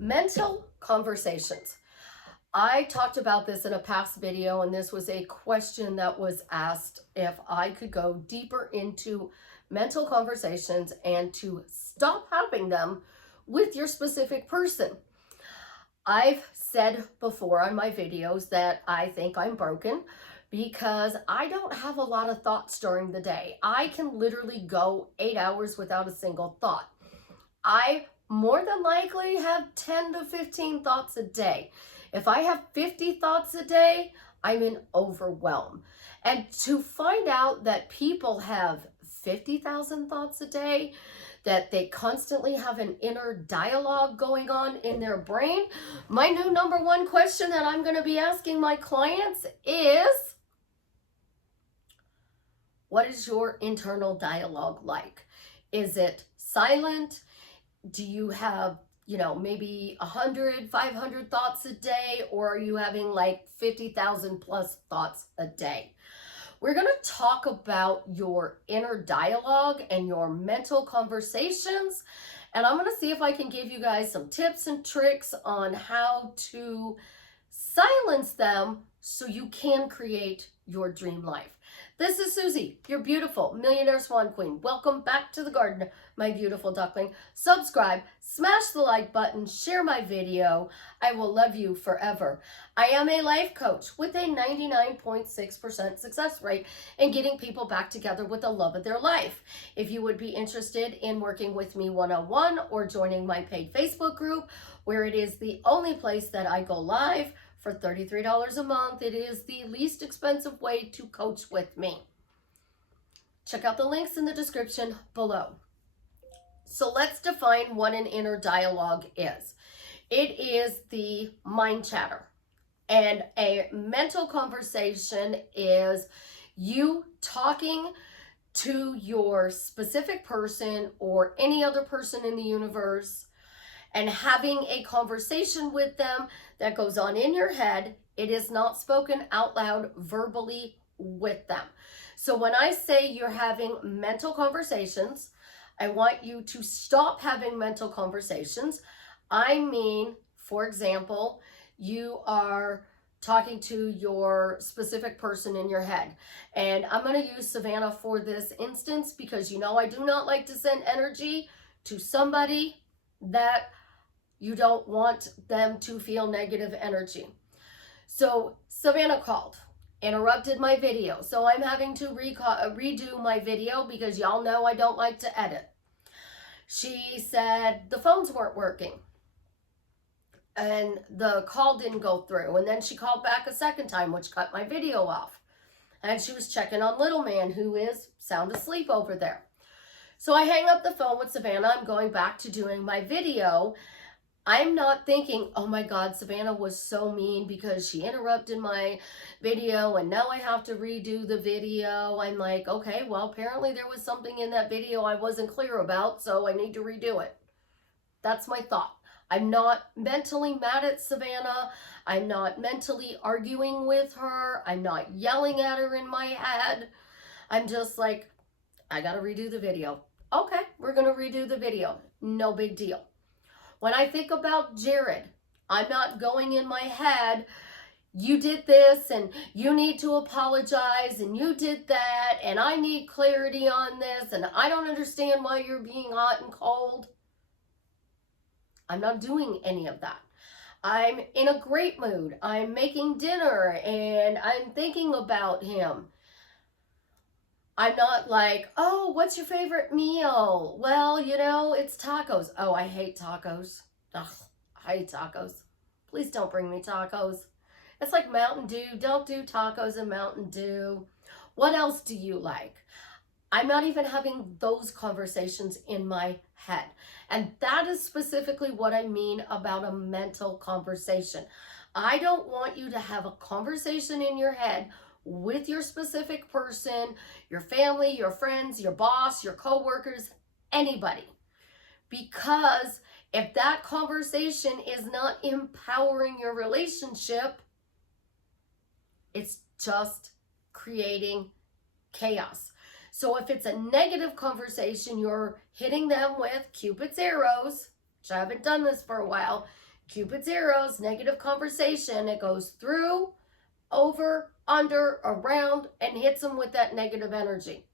Mental conversations. I talked about this in a past video, and this was a question that was asked if I could go deeper into mental conversations and to stop having them with your specific person. I've said before on my videos that I think I'm broken because I don't have a lot of thoughts during the day. I can literally go 8 hours without a single thought. I more than likely have 10 to 15 thoughts a day. If I have 50 thoughts a day, I'm in overwhelm. And to find out that people have 50,000 thoughts a day, that they constantly have an inner dialogue going on in their brain, my new number one question that I'm going to be asking my clients is, what is your internal dialogue like? Is it silent? Do you have, maybe 100, 500 thoughts a day, or are you having like 50,000 plus thoughts a day? We're going to talk about your inner dialogue and your mental conversations. And I'm going to see if I can give you guys some tips and tricks on how to silence them so you can create your dream life. This is Susie, your beautiful millionaire swan queen. Welcome back to the garden, my beautiful duckling. Subscribe, smash the like button, share my video. I will love you forever. I am a life coach with a 99.6% success rate in getting people back together with the love of their life. If you would be interested in working with me one-on-one or joining my paid Facebook group, where it is the only place that I go live, for $33 a month, it is the least expensive way to coach with me. Check out the links in the description below. So let's define what an inner dialogue is. It is the mind chatter. And a mental conversation is you talking to your specific person or any other person in the universe and having a conversation with them that goes on in your head. It is not spoken out loud verbally with them. So when I say you're having mental conversations, I want you to stop having mental conversations. I mean, for example, you are talking to your specific person in your head. And I'm going to use Savannah for this instance because I do not like to send energy to somebody that you don't want them to feel negative energy. So Savannah called, interrupted my video. So I'm having to redo my video because y'all know I don't like to edit. She said the phones weren't working and the call didn't go through. And then she called back a second time, which cut my video off. And she was checking on little man, who is sound asleep over there. So I hang up the phone with Savannah. I'm going back to doing my video. I'm not thinking, oh my God, Savannah was so mean because she interrupted my video and now I have to redo the video. I'm like, okay, well, apparently there was something in that video I wasn't clear about, so I need to redo it. That's my thought. I'm not mentally mad at Savannah. I'm not mentally arguing with her. I'm not yelling at her in my head. I'm just like, I got to redo the video. Okay, we're going to redo the video. No big deal. When I think about Jared, I'm not going in my head, you did this and you need to apologize and you did that and I need clarity on this and I don't understand why you're being hot and cold. I'm not doing any of that. I'm in a great mood. I'm making dinner and I'm thinking about him. I'm not like, oh, what's your favorite meal? Well, it's tacos. Oh, I hate tacos. Ugh, I hate tacos. Please don't bring me tacos. It's like Mountain Dew. Don't do tacos and Mountain Dew. What else do you like? I'm not even having those conversations in my head. And that is specifically what I mean about a mental conversation. I don't want you to have a conversation in your head with your specific person, your family, your friends, your boss, your coworkers, anybody. Because if that conversation is not empowering your relationship, it's just creating chaos. So if it's a negative conversation, you're hitting them with Cupid's arrows, which I haven't done this for a while, Cupid's arrows, negative conversation. It goes through, over, under, around, and hits them with that negative energy.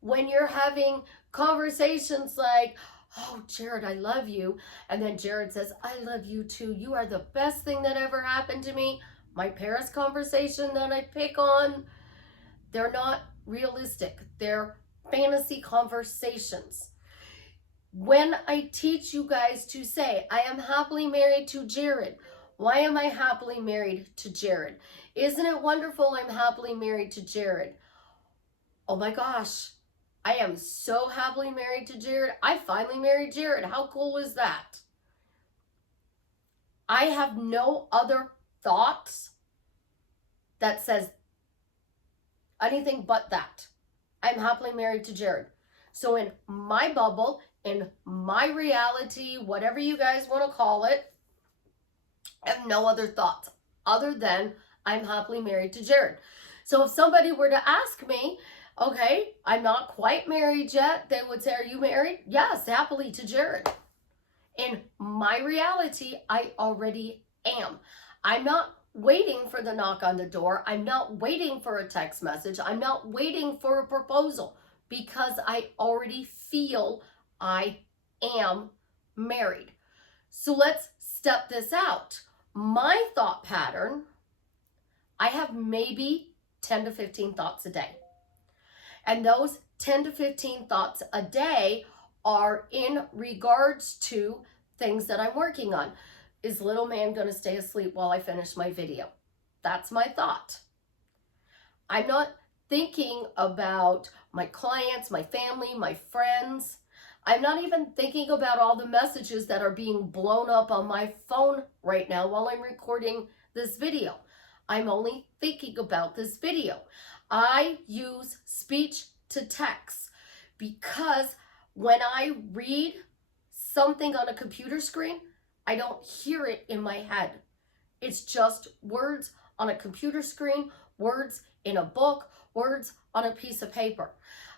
When you're having conversations like, oh, Jared, I love you. And then Jared says, I love you too. You are the best thing that ever happened to me. My Paris conversation that I pick on, they're not realistic. They're fantasy conversations. When I teach you guys to say, I am happily married to Jared. Why am I happily married to Jared? Isn't it wonderful I'm happily married to Jared? Oh my gosh, I am so happily married to Jared. I finally married Jared. How cool is that? I have no other thoughts that says anything but that. I'm happily married to Jared. So in my bubble, in my reality, whatever you guys want to call it, I have no other thoughts other than I'm happily married to Jared. So if somebody were to ask me, okay, I'm not quite married yet, they would say, are you married? Yes, happily to Jared. In my reality, I already am. I'm not waiting for the knock on the door. I'm not waiting for a text message. I'm not waiting for a proposal because I already feel I am married. So let's step this out. My thought pattern, I have maybe 10 to 15 thoughts a day. And those 10 to 15 thoughts a day are in regards to things that I'm working on. Is little man going to stay asleep while I finish my video? That's my thought. I'm not thinking about my clients, my family, my friends. I'm not even thinking about all the messages that are being blown up on my phone right now while I'm recording this video. I'm only thinking about this video. I use speech to text because when I read something on a computer screen, I don't hear it in my head. It's just words on a computer screen, words in a book, words on a piece of paper.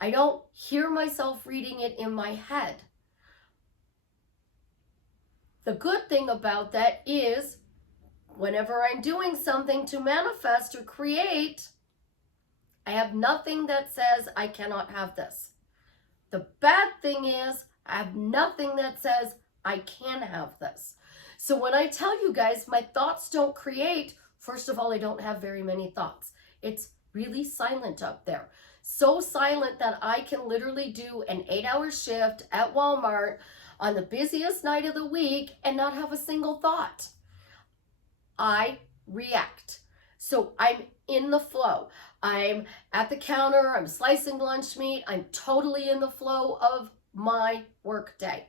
I don't hear myself reading it in my head. The good thing about that is whenever I'm doing something to manifest or create, I have nothing that says I cannot have this. The bad thing is I have nothing that says I can have this. So when I tell you guys my thoughts don't create, first of all, I don't have very many thoughts. It's really silent up there. So silent that I can literally do an 8-hour shift at Walmart on the busiest night of the week and not have a single thought. I react. So I'm in the flow. I'm at the counter, I'm slicing lunch meat, I'm totally in the flow of my work day.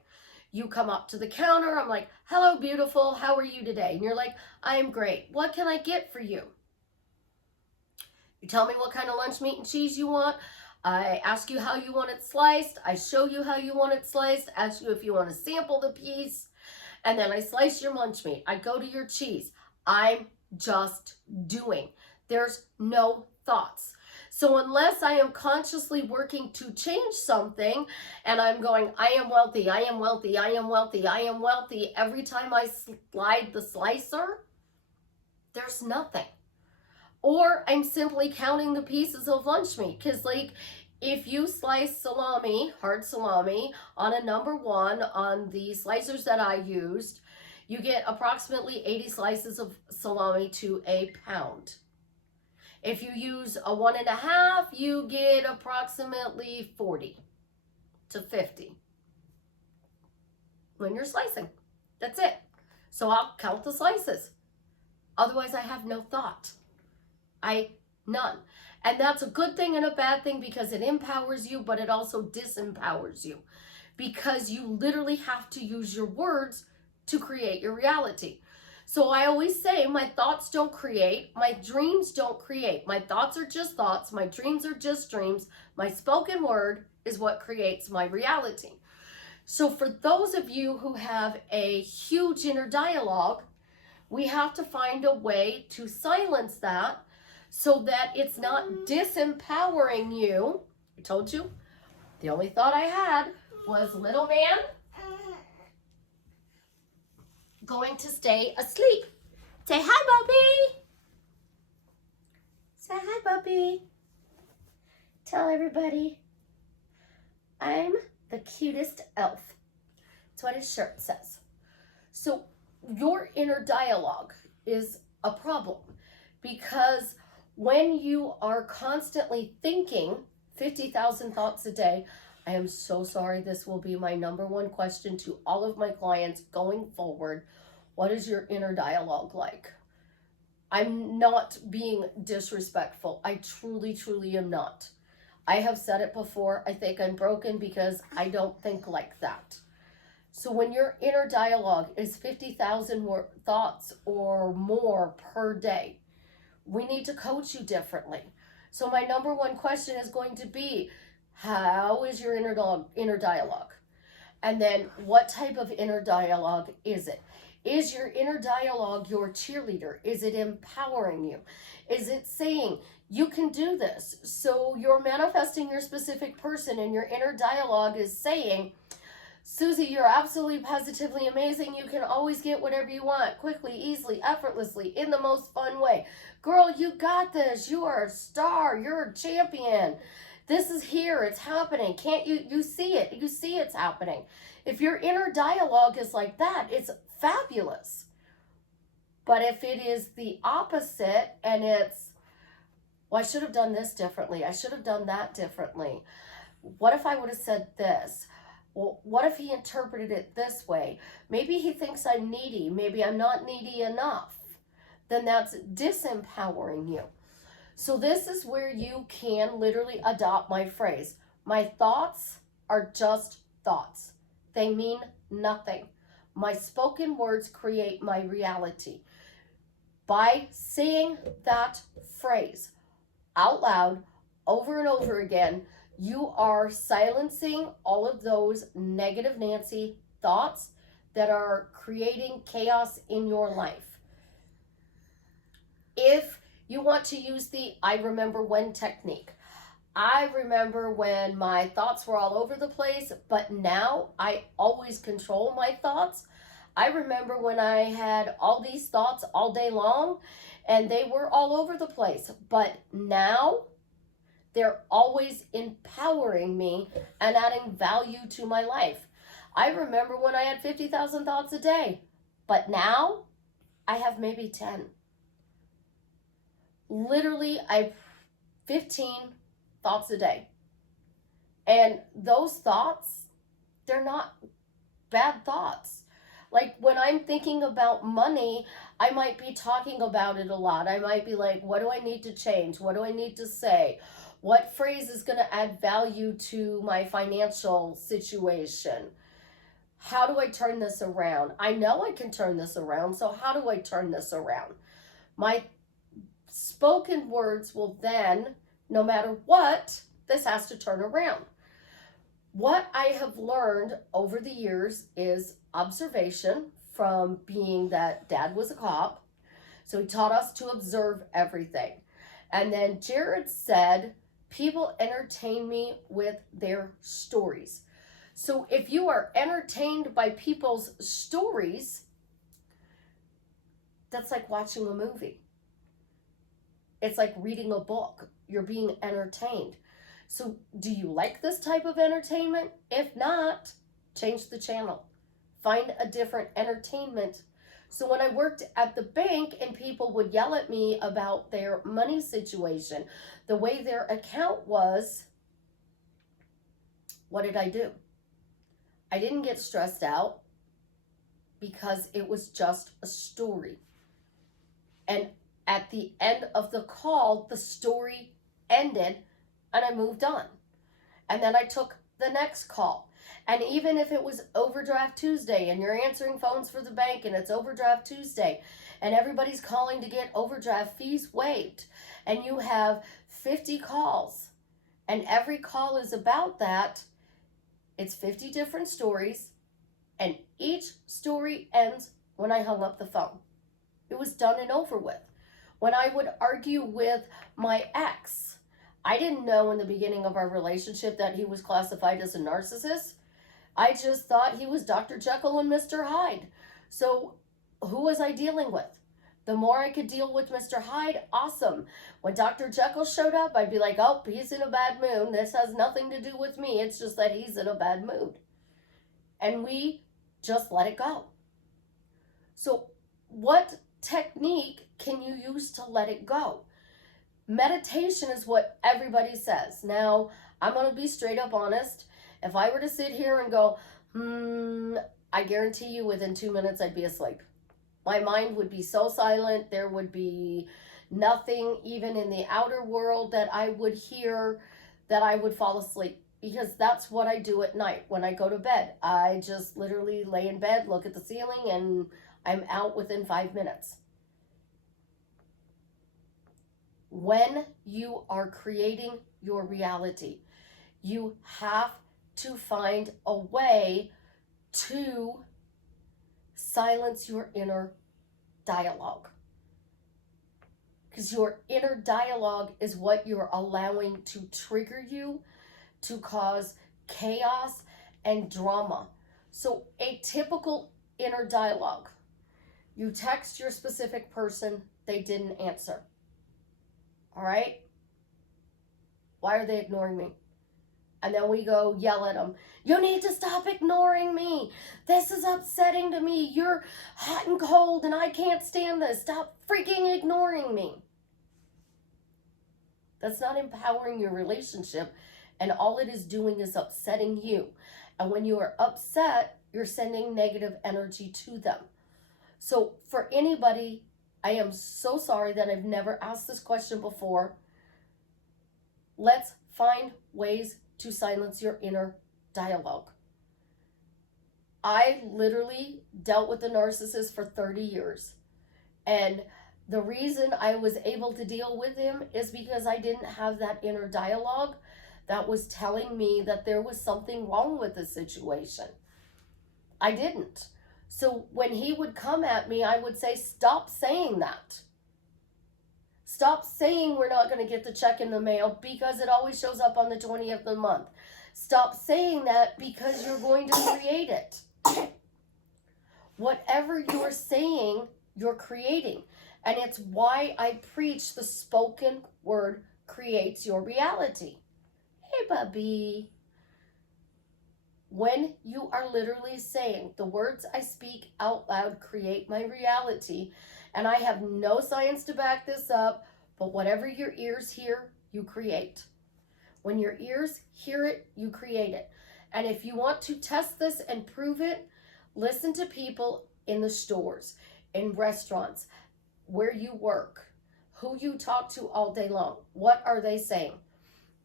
You come up to the counter, I'm like, hello beautiful, how are you today? And you're like, I'm great. What can I get for you? You tell me what kind of lunch meat and cheese you want. I ask you how you want it sliced. I show you how you want it sliced. Ask you if you want to sample the piece. And then I slice your lunch meat. I go to your cheese. I'm just doing. There's no thoughts. So unless I am consciously working to change something and I'm going, I am wealthy, I am wealthy, I am wealthy, I am wealthy, every time I slide the slicer, there's nothing. Or I'm simply counting the pieces of lunch meat. Because like if you slice salami, hard salami, on a number 1 on the slicers that I used, you get approximately 80 slices of salami to a pound. If you use a 1.5, you get approximately 40 to 50 when you're slicing. That's it. So I'll count the slices. Otherwise, I have no thought. None. And that's a good thing and a bad thing because it empowers you, but it also disempowers you because you literally have to use your words to create your reality. So I always say my thoughts don't create, my dreams don't create. My thoughts are just thoughts, my dreams are just dreams. My spoken word is what creates my reality. So for those of you who have a huge inner dialogue, we have to find a way to silence that so that it's not disempowering you. I told you, the only thought I had was little man. going to stay asleep. Say hi, Bubby. Say hi, Bubby. Tell everybody I'm the cutest elf. That's what his shirt says. So your inner dialogue is a problem because when you are constantly thinking 50,000 thoughts a day, I am so sorry, this will be my number one question to all of my clients going forward. What is your inner dialogue like? I'm not being disrespectful. I truly, truly am not. I have said it before. I think I'm broken because I don't think like that. So when your inner dialogue is 50,000 thoughts or more per day, we need to coach you differently. So my number one question is going to be, how is your inner dialogue? And then what type of inner dialogue is it? Is your inner dialogue your cheerleader? Is it empowering you? Is it saying, you can do this? So you're manifesting your specific person and your inner dialogue is saying, Susie, you're absolutely positively amazing. You can always get whatever you want quickly, easily, effortlessly, in the most fun way. Girl, you got this. You are a star. You're a champion. This is here. It's happening. Can't you see it? You see it's happening. If your inner dialogue is like that, it's fabulous. But if it is the opposite and it's, well, I should have done this differently. I should have done that differently. What if I would have said this? Well, what if he interpreted it this way? Maybe he thinks I'm needy. Maybe I'm not needy enough. Then that's disempowering you. So this is where you can literally adopt my phrase. My thoughts are just thoughts. They mean nothing. My spoken words create my reality. By saying that phrase out loud over and over again, you are silencing all of those negative Nancy thoughts that are creating chaos in your life. If you want to use the I remember when technique, I remember when my thoughts were all over the place, but now I always control my thoughts. I remember when I had all these thoughts all day long and they were all over the place, but now they're always empowering me and adding value to my life. I remember when I had 50,000 thoughts a day, but now I have maybe 10. Literally, I 15 thoughts a day. And those thoughts, they're not bad thoughts. Like when I'm thinking about money, I might be talking about it a lot. I might be like, what do I need to change? What do I need to say? What phrase is going to add value to my financial situation? How do I turn this around? I know I can turn this around, so how do I turn this around? My spoken words will then, no matter what, this has to turn around. What I have learned over the years is observation from being that Dad was a cop. So he taught us to observe everything. And then Jared said, people entertain me with their stories. So if you are entertained by people's stories, that's like watching a movie. It's like reading a book. You're being entertained. So do you like this type of entertainment? If not, change the channel. Find a different entertainment. So when I worked at the bank and people would yell at me about their money situation, the way their account was, what did I do? I didn't get stressed out because it was just a story. And at the end of the call, the story ended and I moved on. And then I took the next call. And even if it was overdraft Tuesday and you're answering phones for the bank and it's overdraft Tuesday and everybody's calling to get overdraft fees waived and you have 50 calls and every call is about that, it's 50 different stories and each story ends when I hung up the phone. It was done and over with. When I would argue with my ex, I didn't know in the beginning of our relationship that he was classified as a narcissist. I just thought he was Dr. Jekyll and Mr. Hyde. So who was I dealing with? The more I could deal with Mr. Hyde, awesome. When Dr. Jekyll showed up, I'd be like, oh, he's in a bad mood. This has nothing to do with me. It's just that he's in a bad mood. And we just let it go. So what technique can you use to let it go? Meditation is what everybody says. Now, I'm going to be straight up honest. If I were to sit here and go, I guarantee you within 2 minutes I'd be asleep. My mind would be so silent. There would be nothing even in the outer world that I would hear, that I would fall asleep. Because that's what I do at night when I go to bed. I just literally lay in bed, look at the ceiling, and I'm out within 5 minutes. When you are creating your reality, you have to find a way to silence your inner dialogue. Because your inner dialogue is what you're allowing to trigger you, to cause chaos and drama. So a typical inner dialogue: you text your specific person, they didn't answer. All right? Why are they ignoring me? And then we go yell at them. You need to stop ignoring me. This is upsetting to me. You're hot and cold and I can't stand this. Stop freaking ignoring me. That's not empowering your relationship. And all it is doing is upsetting you. And when you are upset, you're sending negative energy to them. So for anybody, I am so sorry that I've never asked this question before. Let's find ways to silence your inner dialogue. I literally dealt with a narcissist for 30 years. And the reason I was able to deal with him is because I didn't have that inner dialogue that was telling me that there was something wrong with the situation. I didn't. So when he would come at me, I would say, stop saying that. Stop saying we're not going to get the check in the mail because it always shows up on the 20th of the month. Stop saying that because you're going to create it. Whatever you're saying, you're creating. And it's why I preach the spoken word creates your reality. Hey, Bubby. When you are literally saying, the words I speak out loud create my reality, and I have no science to back this up, but whatever your ears hear, you create. When your ears hear it, you create it. And if you want to test this and prove it, listen to people in the stores, in restaurants, where you work, who you talk to all day long. What are they saying?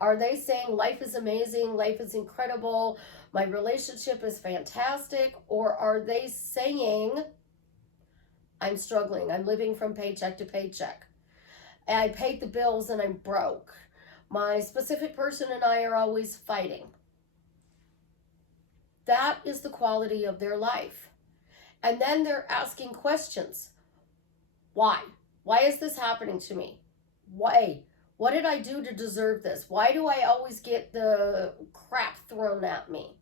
Are they saying life is amazing, life is incredible, my relationship is fantastic? Or are they saying, I'm struggling, I'm living from paycheck to paycheck, I paid the bills and I'm broke, my specific person and I are always fighting? That is the quality of their life. And then they're asking questions. Why? Why is this happening to me? Why? What did I do to deserve this? Why do I always get the crap thrown at me?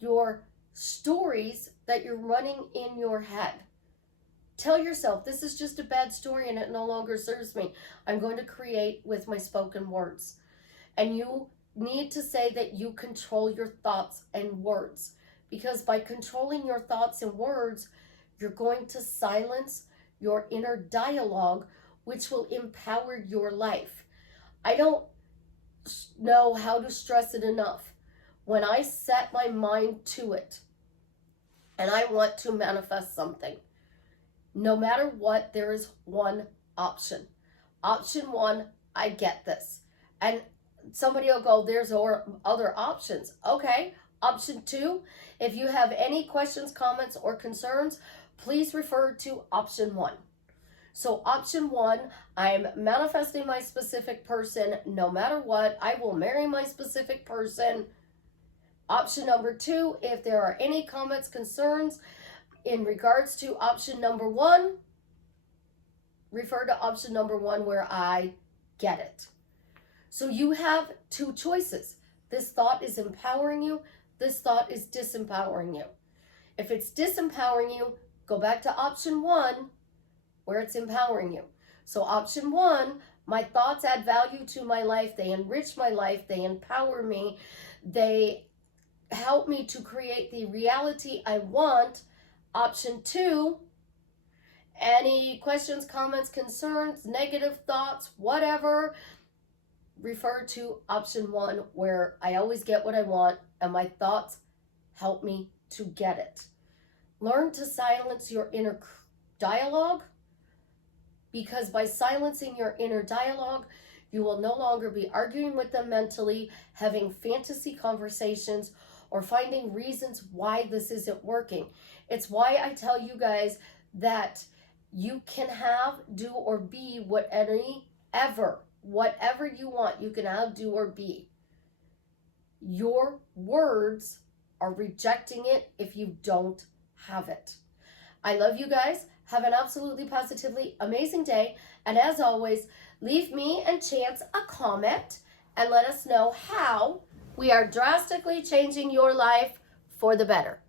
Your stories that you're running in your head. Tell yourself, this is just a bad story and it no longer serves me. I'm going to create with my spoken words. And you need to say that you control your thoughts and words. Because by controlling your thoughts and words, you're going to silence your inner dialogue, which will empower your life. I don't know how to stress it enough. When I set my mind to it and I want to manifest something, no matter what, there is one option. Option one, I get this. And somebody will go, there's other options. Okay, option two, if you have any questions, comments, or concerns, please refer to option one. So option one, I'm manifesting my specific person no matter what. I will marry my specific person. Option number two, if there are any comments, concerns in regards to option number one, refer to option number one where I get it. So you have two choices. This thought is empowering you. This thought is disempowering you. If it's disempowering you, go back to option 1 where it's empowering you. So option 1, my thoughts add value to my life. They enrich my life. They empower me. They help me to create the reality I want. Option 2, any questions, comments, concerns, negative thoughts, whatever, refer to option 1 where I always get what I want and my thoughts help me to get it. Learn to silence your inner dialogue, because by silencing your inner dialogue, you will no longer be arguing with them mentally, having fantasy conversations, or finding reasons why this isn't working. It's why I tell you guys that you can have, do, or be whatever you want, you can have, do, or be. Your words are rejecting it if you don't have it. I love you guys. Have an absolutely positively amazing day. And as always, leave me and Chance a comment and let us know how we are drastically changing your life for the better.